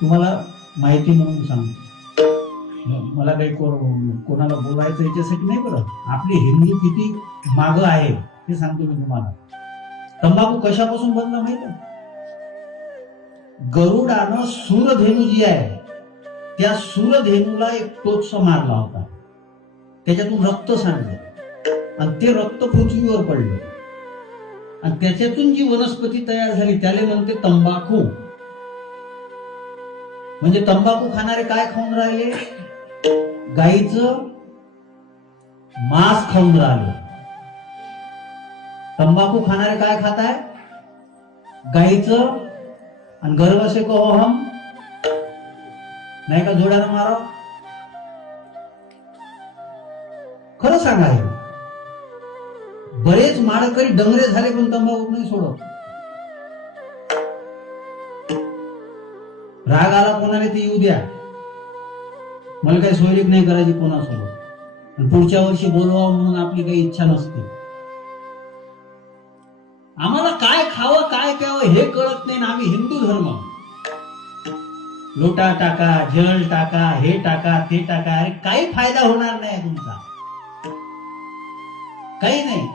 तुम्हाला माहिती म्हणून सांगतो. मला काही कोणाला बोलायचं याच्यासाठी नाही, बरं आपले हिंदू किती माग आहे हे सांगतो मी तुम्हाला. तंबाखू कशापासून बनला माहिती आहे? गरुडानं सूरधेनू जी आहे त्या सूरधेनूला एक टोच मारला होता, त्याच्यातून रक्त सांडलं आणि ते रक्त पृथ्वीवर पडलं आणि त्याच्यातून जी वनस्पती तयार झाली त्याला म्हणते तंबाखू. म्हणजे तंबाखू खाणारे काय खाऊन राहिले? गाईचं मांस खाऊन राहिले. तंबाखू खाणारे काय खात आहे? गाईचं. आणि गर्व से कहो हम, नाही का जोड्यानं मारा. खरं सांगा, हे बरेच माळकरी डंगरे झाले पण तंबाखू नाही सोडत. राग आला कोणाला ते येऊ द्या, मला काही सोयरीक नाही करायची कोणासोबत. पुढच्या वर्षी बोलवा म्हणून आपली काही इच्छा नसते. आम्हाला काय खावं काय प्यावं हे कळत नाही ना. आम्ही हिंदू धर्म, लोटा टाका, जल टाका, हे टाका, ते टाका. अरे काही फायदा होणार नाही तुमचा, काही नाही.